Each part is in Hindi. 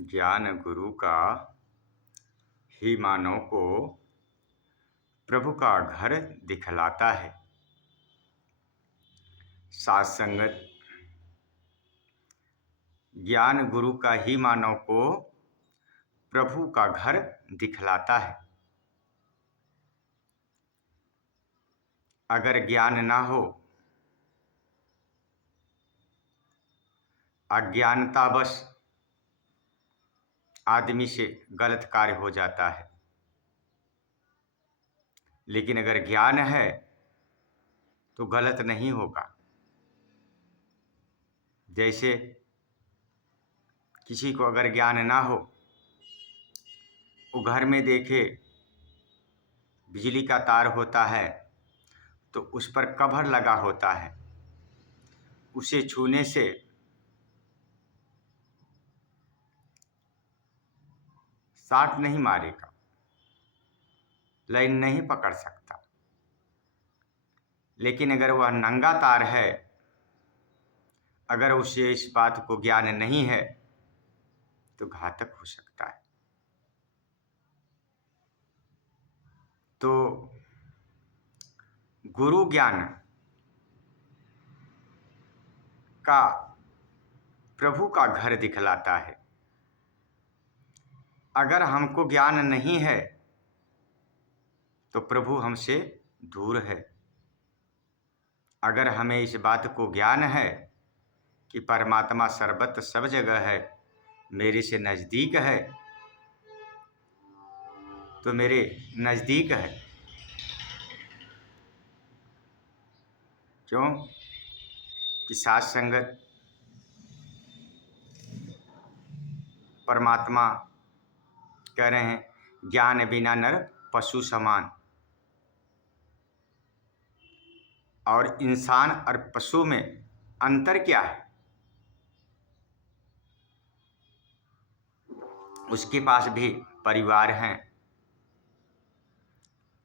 ज्ञान गुरु का ही मानव को प्रभु का घर दिखलाता है। साथ संगत ज्ञान गुरु का ही मानव को प्रभु का घर दिखलाता है। अगर ज्ञान ना हो, अज्ञानतावश आदमी से गलत कार्य हो जाता है, लेकिन अगर ज्ञान है तो गलत नहीं होगा। जैसे किसी को अगर ज्ञान ना हो, वो घर में देखे बिजली का तार होता है तो उस पर कवर लगा होता है, उसे छूने से शॉर्ट नहीं मारेगा, लाइन नहीं पकड़ सकता। लेकिन अगर वह नंगा तार है, अगर उसे इस बात को ज्ञान नहीं है तो घातक हो सकता है। तो गुरु ज्ञान का प्रभु का घर दिखलाता है। अगर हमको ज्ञान नहीं है तो प्रभु हमसे दूर है। अगर हमें इस बात को ज्ञान है कि परमात्मा सर्वत्र सब जगह है, मेरे से नज़दीक है, तो मेरे नज़दीक है। क्यों कि साथ संगत परमात्मा कह रहे हैं, ज्ञान बिना नर पशु समान। और इंसान और पशु में अंतर क्या है? उसके पास भी परिवार हैं,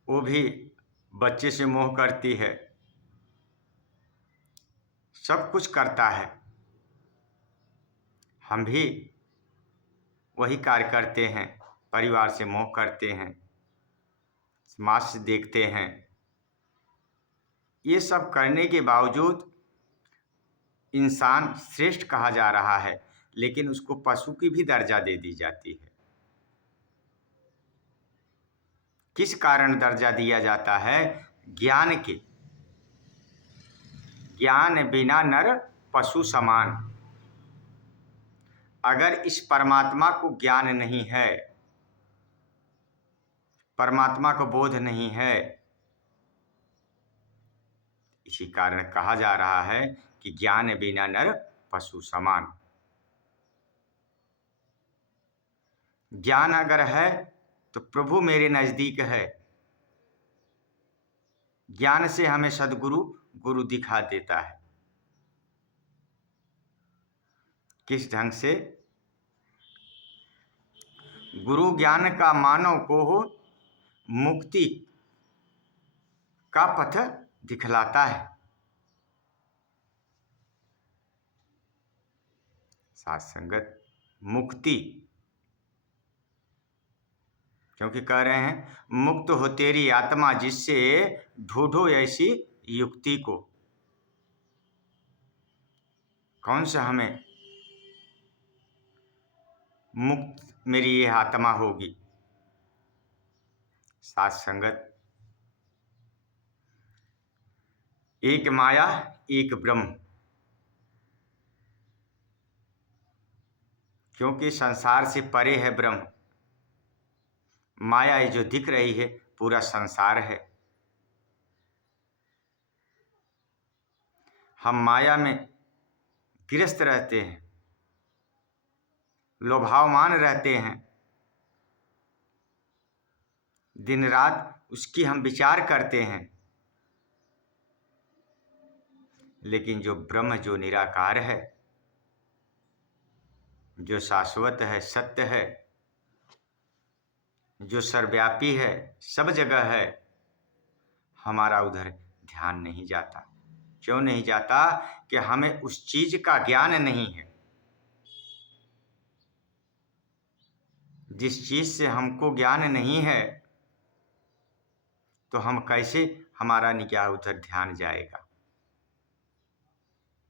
वो भी बच्चे से मोह करती है, सब कुछ करता है। हम भी वही कार्य करते हैं, परिवार से मोह करते हैं, समाज से देखते हैं। ये सब करने के बावजूद इंसान श्रेष्ठ कहा जा रहा है, लेकिन उसको पशु की भी दर्जा दे दी जाती है। किस कारण दर्जा दिया जाता है? ज्ञान के। ज्ञान बिना नर पशु समान। अगर इस परमात्मा को ज्ञान नहीं है, परमात्मा को बोध नहीं है, इसी कारण कहा जा रहा है कि ज्ञान बिना नर पशु समान। ज्ञान अगर है तो प्रभु मेरे नज़दीक है। ज्ञान से हमें सद्गुरु गुरु दिखा देता है। किस ढंग से? गुरु ज्ञान का मानव को मुक्ति का पथ दिखलाता है। साथ संगत मुक्ति, क्योंकि कह रहे हैं, मुक्त हो तेरी आत्मा जिससे ढूंढो ऐसी युक्ति को। कौन सा हमें मुक्त मेरी ये आत्मा होगी? साथ संगत एक माया एक ब्रह्म। क्योंकि संसार से परे है ब्रह्म। माया ये जो दिख रही है पूरा संसार है। हम माया में गिरस्त रहते हैं, लोभावमान रहते हैं, दिन रात उसकी हम विचार करते हैं। लेकिन जो ब्रह्म, जो निराकार है, जो शाश्वत है, सत्य है, जो सर्वव्यापी है, सब जगह है, हमारा उधर ध्यान नहीं जाता। क्यों नहीं जाता? कि हमें उस चीज का ज्ञान नहीं है। जिस चीज़ से हमको ज्ञान नहीं है तो हम कैसे हमारा निगाह उधर ध्यान जाएगा।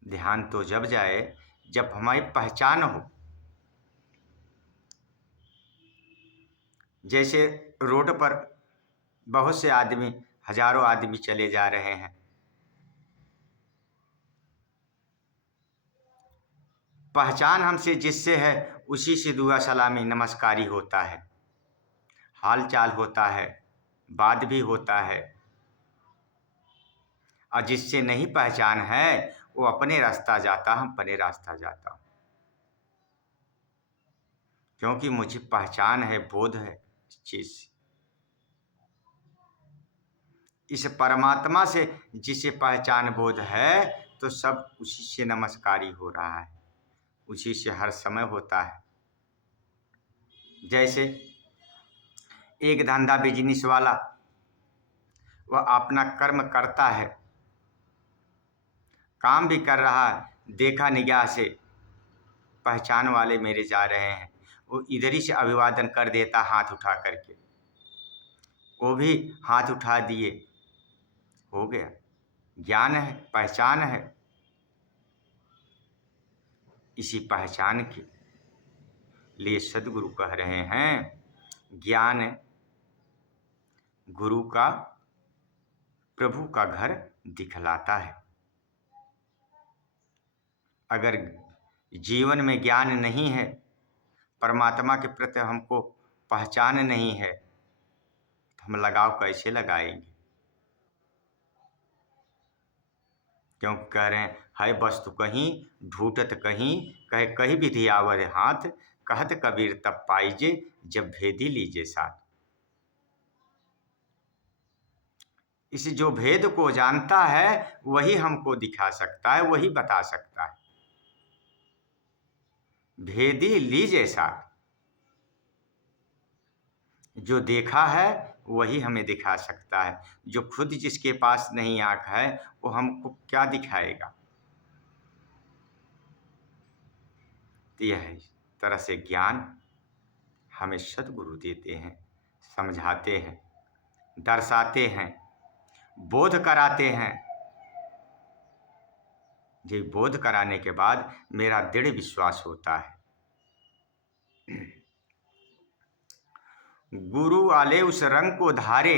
ध्यान तो जब जाए जब हमारी पहचान हो। जैसे रोड पर बहुत से आदमी, हजारों आदमी चले जा रहे हैं, पहचान हमसे जिससे है उसी से दुआ सलामी नमस्कारी होता है, हाल चाल होता है, बात भी होता है। और जिससे नहीं पहचान है वो अपने रास्ता जाता, हम अपने रास्ता जाता हूँ, क्योंकि मुझे पहचान है, बोध है इस चीज़ से। इस परमात्मा से जिसे पहचान बोध है तो सब उसी से नमस्कारी हो रहा है, उसी से हर समय होता है। जैसे एक धंधा बिजनेस वाला, वह अपना कर्म करता है, काम भी कर रहा है, देखा निगाह से पहचान वाले मेरे जा रहे हैं, वो इधर ही से अभिवादन कर देता हाथ उठा करके, वो भी हाथ उठा दिए, हो गया। ज्ञान है, पहचान है। इसी पहचान के लिए सदगुरु कह रहे हैं, ज्ञान गुरु का, प्रभु का घर दिखलाता है। अगर जीवन में ज्ञान नहीं है, परमात्मा के प्रति हमको पहचान नहीं है, तो हम लगाव कैसे लगाएंगे। क्यों कह रहे हैं, है वस्तु कहीं ढूंढत कहीं, कहे कहीं विधि आवर हाथ, कहत कबीर तब पाइजे जब भेदी लीजे साथ। इस जो भेद को जानता है वही हमको दिखा सकता है, वही बता सकता है। भेदी लीजे साथ, जो देखा है वही हमें दिखा सकता है। जो खुद जिसके पास नहीं आँख है वो हमको क्या दिखाएगा। तो यह तरह से ज्ञान हमें सद्गुरु देते हैं, समझाते हैं, दर्शाते हैं, बोध कराते हैं। ये बोध कराने के बाद मेरा दृढ़ विश्वास होता है, गुरु आले उस रंग को धारे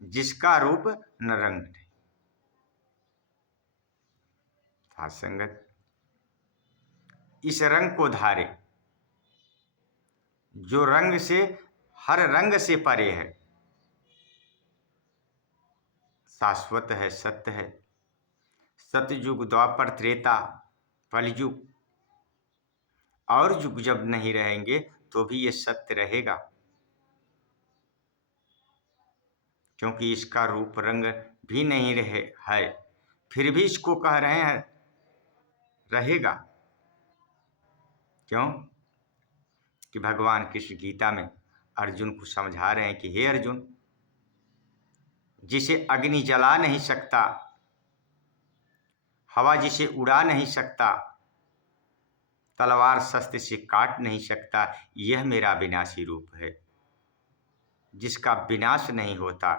जिसका रूप न रंग नहीं। साथ संगत, इस रंग को धारे जो रंग से, हर रंग से परे है, शाश्वत है, सत्य है। सतयुग, द्वापर, त्रेता, कलयुग और युग जब नहीं रहेंगे तो भी ये सत्य रहेगा, क्योंकि इसका रूप रंग भी नहीं रहे है, फिर भी इसको कह रहे हैं रहेगा। क्यों कि भगवान कृष्ण गीता में अर्जुन को समझा रहे हैं कि हे अर्जुन, जिसे अग्नि जला नहीं सकता, हवा जिसे उड़ा नहीं सकता, तलवार शस्त्र से काट नहीं सकता, यह मेरा विनाशी रूप है, जिसका विनाश नहीं होता।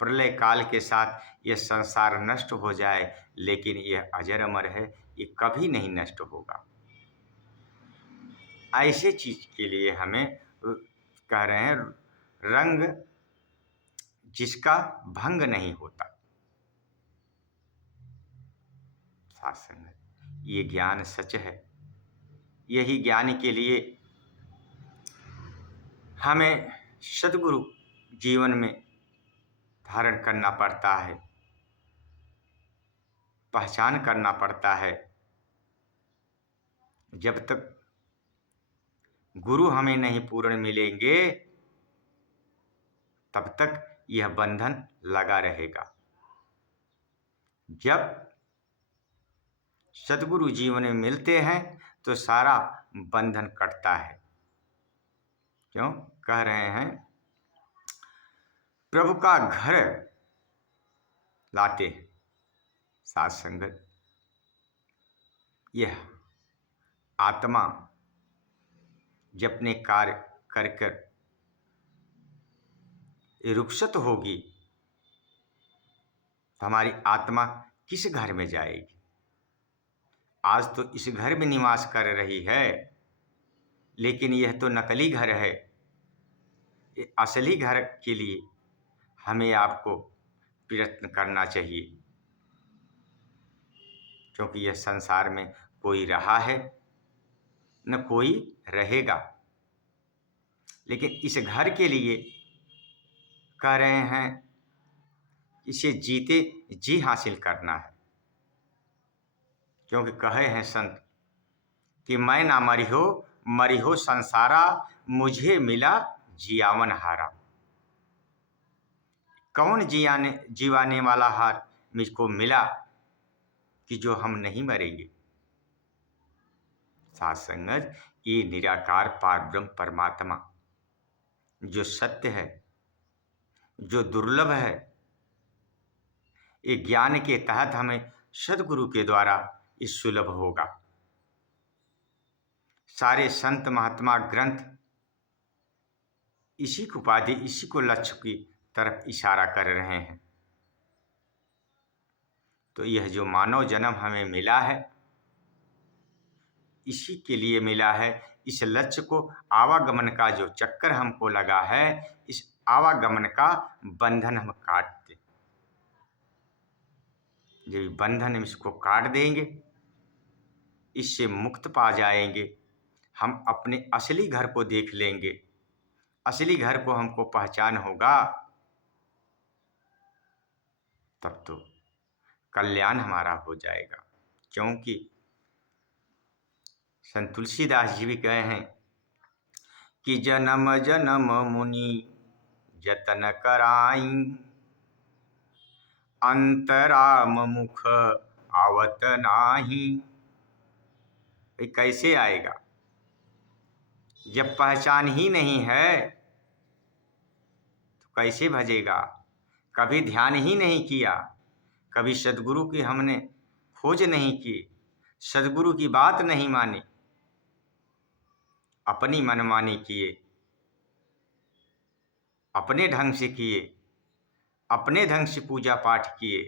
प्रलय काल के साथ यह संसार नष्ट हो जाए लेकिन यह अजर अमर है, ये कभी नहीं नष्ट होगा। ऐसे चीज के लिए हमें कह रहे हैं, रंग जिसका भंग नहीं होता। साथ संगत, ये ज्ञान सच है। यही ज्ञान के लिए हमें सद्गुरु जीवन में धारण करना पड़ता है, पहचान करना पड़ता है। जब तक गुरु हमें नहीं पूर्ण मिलेंगे तब तक यह बंधन लगा रहेगा। जब सद्गुरु जीवन में मिलते हैं तो सारा बंधन कटता है। क्यों कह रहे हैं, प्रभु का घर लाते हैं साथ संगत। यह आत्मा जब अपने कार्य कर कर रुखसत होगी तो हमारी आत्मा किस घर में जाएगी। आज तो इस घर में निवास कर रही है, लेकिन यह तो नकली घर है। ये असली घर के लिए हमें आपको प्रयत्न करना चाहिए, क्योंकि यह संसार में कोई रहा है न कोई रहेगा। लेकिन इस घर के लिए कह रहे हैं, इसे जीते जी हासिल करना है, क्योंकि कहे हैं संत कि मैं ना मरी हो संसारा, मुझे मिला जियावन हारा। कौन जीवाने वाला हार मुझको मिला कि जो हम नहीं मरेंगे। साथ संगत, ये निराकार पारब्रह्म परमात्मा जो सत्य है, जो दुर्लभ है, ये ज्ञान के तहत हमें सदगुरु के द्वारा इस सुलभ होगा। सारे संत महात्मा ग्रंथ इसी को उपाधि, इसी को लक्ष्य की तरफ इशारा कर रहे हैं। तो यह जो मानव जन्म हमें मिला है, इसी के लिए मिला है। इस लक्ष्य को, आवागमन का जो चक्कर हमको लगा है, इस आवागमन का बंधन हम काट दें। जब बंधन इसको काट देंगे, इससे मुक्त पा जाएंगे, हम अपने असली घर को देख लेंगे। असली घर को हमको पहचान होगा, तब तो कल्याण हमारा हो जाएगा। क्योंकि संत तुलसीदास जी भी कहे हैं कि जन्म जन्म मुनि जतन कराई, अंतराम मुख आवत नाही। कैसे आएगा जब पहचान ही नहीं है, तो कैसे भजेगा। कभी ध्यान ही नहीं किया, कभी सदगुरु की हमने खोज नहीं की, सदगुरु की बात नहीं मानी, अपनी मनमानी किए, अपने ढंग से किए, अपने ढंग से पूजा पाठ किए,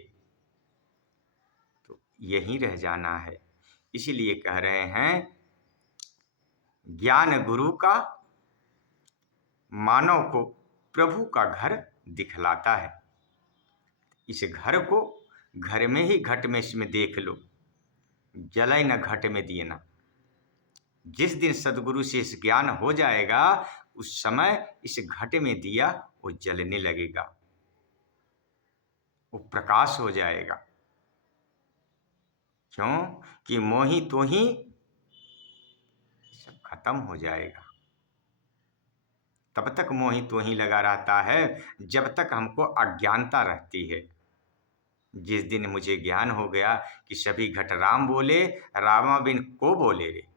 तो यहीं रह जाना है। इसीलिए कह रहे हैं, ज्ञान गुरु का मानव को प्रभु का घर दिखलाता है। इस घर को घर में ही घट में इसमें देख लो, जले न घट में दिए ना। जिस दिन सदगुरु से इस ज्ञान हो जाएगा, उस समय इस घट में दिया वो जलने लगेगा, वो प्रकाश हो जाएगा। क्यों कि मोही तो ही सब खत्म हो जाएगा। तब तक मोही तो ही लगा रहता है जब तक हमको अज्ञानता रहती है। जिस दिन मुझे ज्ञान हो गया कि सभी घट राम बोले, रामा बिन को बोले रे,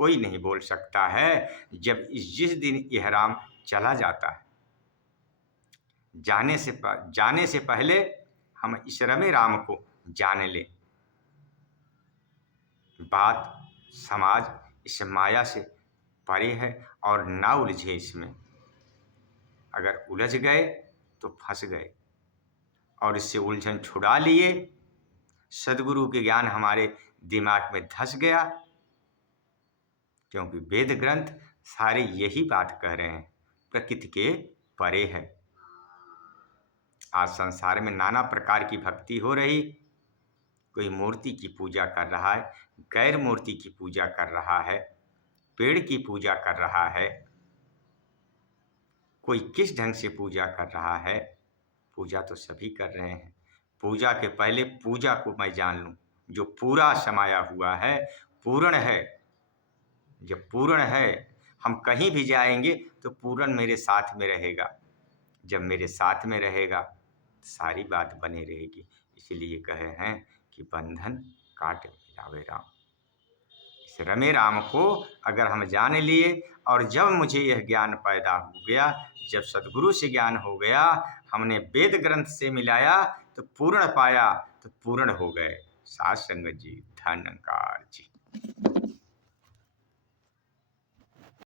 कोई नहीं बोल सकता है। जब जिस दिन यह राम चला जाता है, जाने से पहले हम इस रमे राम को जान लें। बात समाज इस माया से परे है और ना उलझे इसमें। अगर उलझ गए तो फंस गए, और इससे उलझन छुड़ा लिए, सदगुरु के ज्ञान हमारे दिमाग में धस गया। क्योंकि वेद ग्रंथ सारे यही बात कह रहे हैं, प्रकृति के परे है। आज संसार में नाना प्रकार की भक्ति हो रही, कोई मूर्ति की पूजा कर रहा है, गैर मूर्ति की पूजा कर रहा है, पेड़ की पूजा कर रहा है, कोई किस ढंग से पूजा कर रहा है। पूजा तो सभी कर रहे हैं। पूजा के पहले पूजा को मैं जान लूं, जो पूरा समाया हुआ है, पूर्ण है। जब पूर्ण है, हम कहीं भी जाएंगे तो पूर्ण मेरे साथ में रहेगा। जब मेरे साथ में रहेगा, सारी बात बने रहेगी। इसीलिए कहे हैं कि बंधन काट मिलावे राम। इस रमे राम को अगर हम जान लिए, और जब मुझे यह ज्ञान पैदा हो गया, जब सदगुरु से ज्ञान हो गया, हमने वेद ग्रंथ से मिलाया तो पूर्ण पाया, तो पूर्ण हो गए। साध संगत जी, धन्यकार जी।